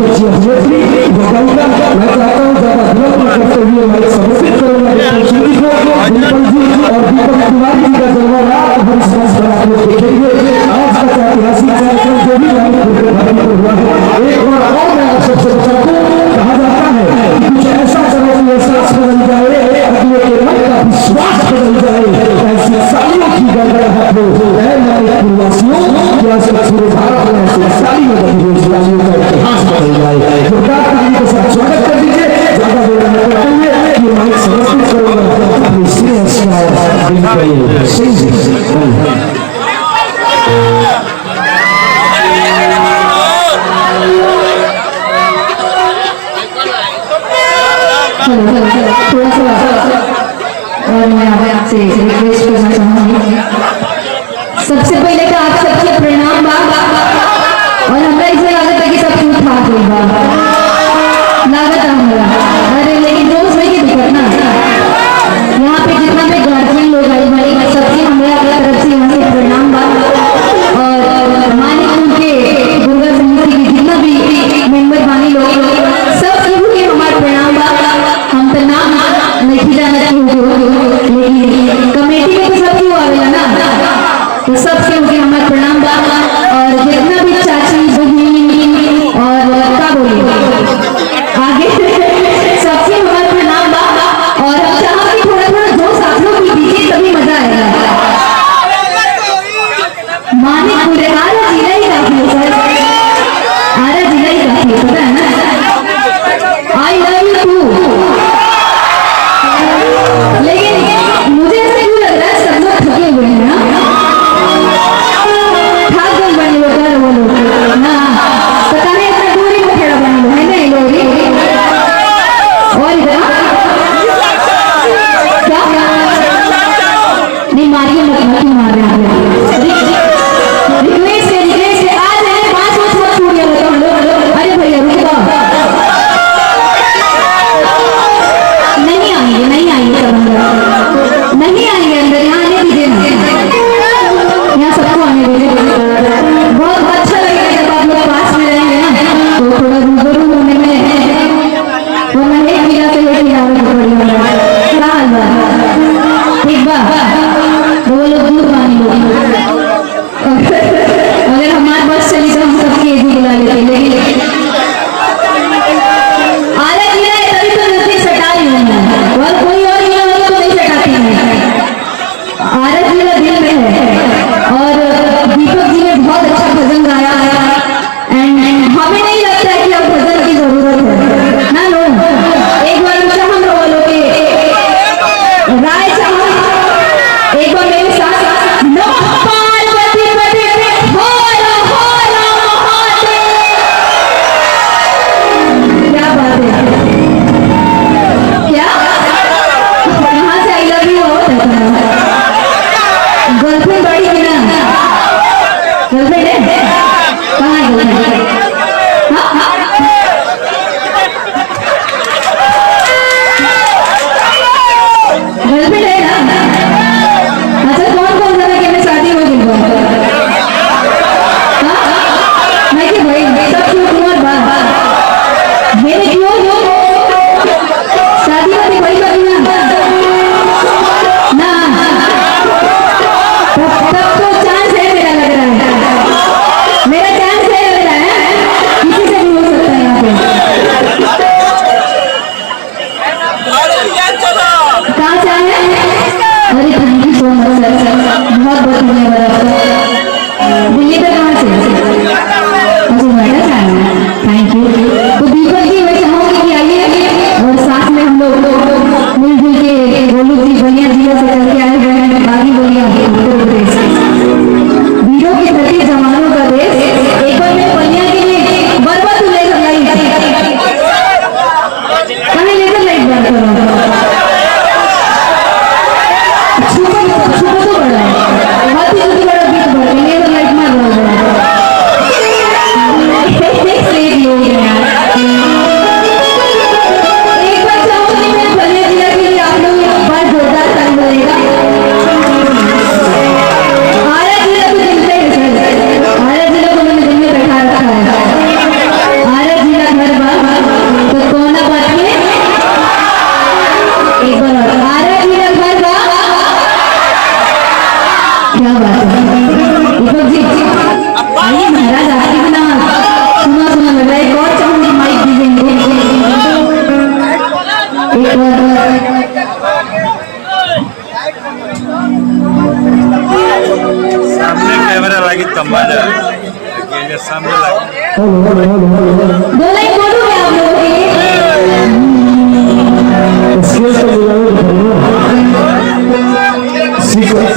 बहुत अच्छी अभिनेत्री गायिका। मैं चाहता हूँ ज्यादा विलंब करते हुए मैं समर्पित करूंगा डिम्पल जी और दीपक तिवारी जी का जलवा रात भर सांस पर आप लोग देखेंगे। आज का ऐतिहासिक कार्यक्रम जो भी हुआ है, एक बार और मैं आप सबसे बता दूं, कहा जाता है कि कुछ ऐसा करो कि एहसास बदल जाए, अगले के मन का विश्वास बदल जाए। ऐसी सालियों की गड़बड़ हाथ में निवासियों क्या पूरे भारत में ऐसे साली में बनी हुई सालियों का इतिहास बदल जाए। जोरदार ताली के साथ स्वागत कर दीजिए। ज्यादा देर न करते हुए ये माइक समर्पित करूंगा अपनी श्रेयस सिंह जी। थोड़ा सा और मैं आपसे रिक्वेस्ट करना चाहूंगी। सबसे पहले तो आप सबके प्रणाम बा और हमरा इसे लागत है कि सब कुछ था कोई बा लागत हमरा। अरे लेकिन रोज नहीं की दिक्कत ना, यहाँ पे जितना भी गार्जियन लोग आए भाई सबके हमारे तरफ से यहाँ से प्रणाम बा। और मानिकपुर के दुर्गा समिति के जितना भी मेंबर बानी लोग सब के हमारे प्रणाम बा। हम तो नाम नहीं जाना लेकिन कमेटी में तो सब क्यों आवेला ना, तो सबके मुझे हमारा प्रणाम बा। और जितना भी चाची बहन और क्या बोलिए आगे सबसे हमारा प्रणाम बा। और अब चाहा कि थोड़ा थोड़ा जोश आप लोग भी दीजिए तभी मजा आएगा। माने पूरे आरा जिला ही काफी है सर, आरा जिला ही काफी है, पता है ना। I love you too. लेकिन मुझे ऐसे क्यों लग रहा है सब लोग थके हुए हैं ना, थक गए बने लोग वो लोग ना, पता नहीं इतना दूरी में खड़ा बने लोग है ना ये लोग। और इधर क्या नहीं मारिए मत मार रहे हैं। रिक्वेस्ट है आज है 5 वर्ष मत छूट गया हम लोग। अरे भैया रुक जाओ, नहीं आएंगे नहीं आएंगे नहीं आएंगे अंदर, यहाँ आने दीजिए ना, यहाँ सबको आने दीजिए। बहुत अच्छा लगेगा जब आप लोग पास में रहेंगे ना, तो थोड़ा रूबरू होने में वो मैं एक मिला से लेके जा रही ठीक बा तो वो लोग दूर पानी लोग। अगर हमारे बस चली तो हम सबकी एक ही बुला लेते, लेकिन आधा जिला है तभी तो नजदीक सटा ही है और कोई और जिला वाला तो नहीं सटाती है। आधा जिला दिल में है और दीपक जी ने बहुत अच्छा भजन गाया है एंड हमें नहीं लगता है कि अब भजन की जरूरत है ना लो। एक बार हम लोगों के राय चाह एक बार मेरे साथ गर्लफ्रेंड बड़ी की ना, गर्लफ्रेंड है कहाँ है गर्लफ्रेंड? हाँ गर्लफ्रेंड है ना। अच्छा कौन कौन सा लगे में शादी हो गई मैं कि भाई सब क्यों कुमार बात मेरे क्यों शादी होती भाई कभी ना तब तो चांस है मेरा लग रहा है, मेरा चांस है लग रहा है, किसी से भी हो सकता है यहाँ पे। कहाँ से आए? अरे thank you so much sir, बहुत बहुत धन्यवाद आपका। दिल्ली पे कहाँ से? अच्छा नोएडा से आए हैं, थैंक यू। तो दीपक जी मैं चाहूँगी कि आइए और साथ में हम लोग मिलजुल के गोलू जी बलिया जिला से करके आए हुए हैं बागी बोलिया उत्तर प्रदेश वीरों के प्रति जवानों का देश। एक बार मैं बलिया के लिए बर्बाद लेकर लाई कहीं लेकर लाई बात करो छुपा तो बड़ा है बहुत दो लाइन बोलोगे आप लोग के लिए? स्केल तो बुलाओ सीक्वेंस